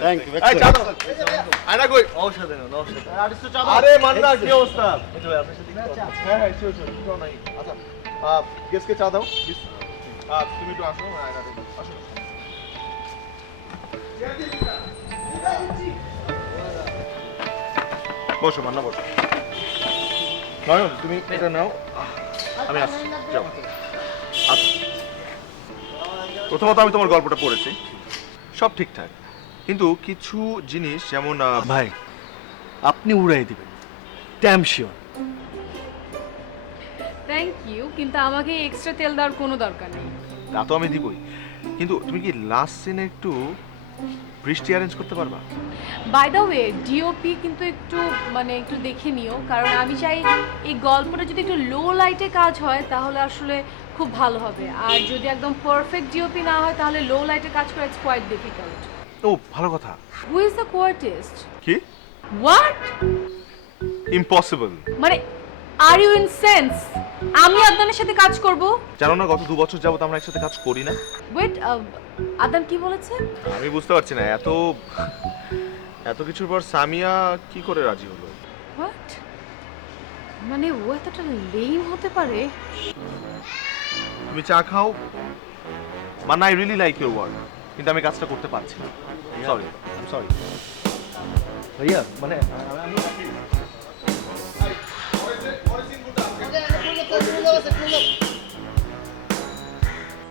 Thank you এই চা আয়না কই? অসাধারণ অসাধারণ আরে মান্না কি অবস্থা? এই ভাই, আপনার সাথে একটু কথা আছে। হ্যাঁ হ্যাঁ শিওর শিওর কিছু নাই। আচ্ছা আহ, গেস্টকে চা দাও। প্লিজ আহ, তুমি একটু আসো আয়না দেখো। আসো। বসো মান্না বসো। নয়ন তুমি এটা নাও। আমি আসছি যাও। আচ্ছা। প্রথমত আমি তোমার গল্পটা পড়েছি। সব ঠিকঠাক। কিন্তু কিছু জিনিস যেমন আহ, ভাই আপনি উড়াই দিবেন। ট্যাম শিওর থ্যাংক ইউ কিন্তু আমাকে এক্সট্রা তেল দেওয়ার কোনো দরকার নেই। তা তো আমি দিবই। কিন্তু তুমি কি লাস্ট সিনে একটু বৃষ্টি অ্যারেঞ্জ করতে পারবা? বাই দ্য ওয়ে ডিওপি কিন্তু একটু মানে একটু দেখে নিও কারণ আমি চাই এই গল্পটা যদি একটু লো লাইটে কাজ হয় তাহলে আসলে খুব ভালো হবে। আর যদি একদম পারফেক্ট ডিওপি না হয় তাহলে লো লাইটে কাজ করা ইটস কোয়াইট ডিফিকাল্ট ও ভালো কথা। হু ইজ দ্য কোয়ার্টিস্ট কি? হোয়াট ইম্পসিবল মানে আর ইউ ইন সেন্স আমি আদনানের সাথে কাজ করব? জানো না গত দু বছর যাবত আমরা একসাথে কাজ করি না। ওয়েট আদনান কি বলেছে? আমি বুঝতে পারছি না এত এত কিছুর পর সামিয়া কি করে রাজি হলো? হোয়াট মানে ও এতটা লেম হতে পারে? তুমি চা খাও। মানে I really like your work কিন্তু আমি কাজটা করতে পারছি না। সরি সরি ভাইয়া মানে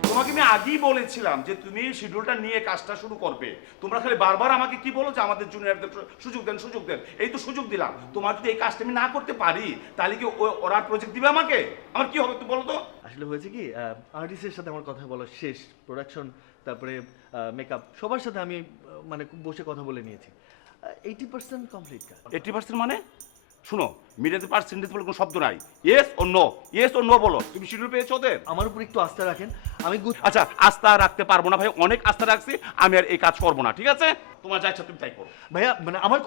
তোমাকে আমি আগেই বলেছিলাম যে তুমি শিডিউলটা নিয়ে কাজটা শুরু করবে। তোমরা খালি বারবার আমাকে কি বলো যে আমাদের জুনিয়রদের সুযোগ দেন সুযোগ দেন। এই তো সুযোগ দিলাম। তোমার যদি এই কাজটা আমি না করতে পারি তাহলে কি ওরা প্রজেক্ট দিবে আমাকে? আমার কি হবে তুমি বলো তো? আসলে হয়েছে কি আর্টিস্টের সাথে আমার কথা বলা শেষ। প্রোডাকশন তারপরে মেকআপ সবার সাথে আমি মানে বসে কথা বলে নিয়েছি। এইটি পার্সেন্ট কমপ্লিট কাজ এইটি পার্সেন্ট মানে? শুনো মিডিয়াতে পার্সেন্টেজ বলে কোনো শব্দ নাই। ইয়েস ও নো ইয়েস ও নো বলো। তুমি শিডিউল পেয়েছ ওদের? আমার উপর একটু আস্থা রাখেন। আমি আচ্ছা আস্থা রাখতে পারব না ভাই অনেক আস্থা রাখছি আমি আর এই কাজ করব না ঠিক আছে? তোমার যা ইচ্ছা তুমি তাই করো। ভাইয়া মানে আমার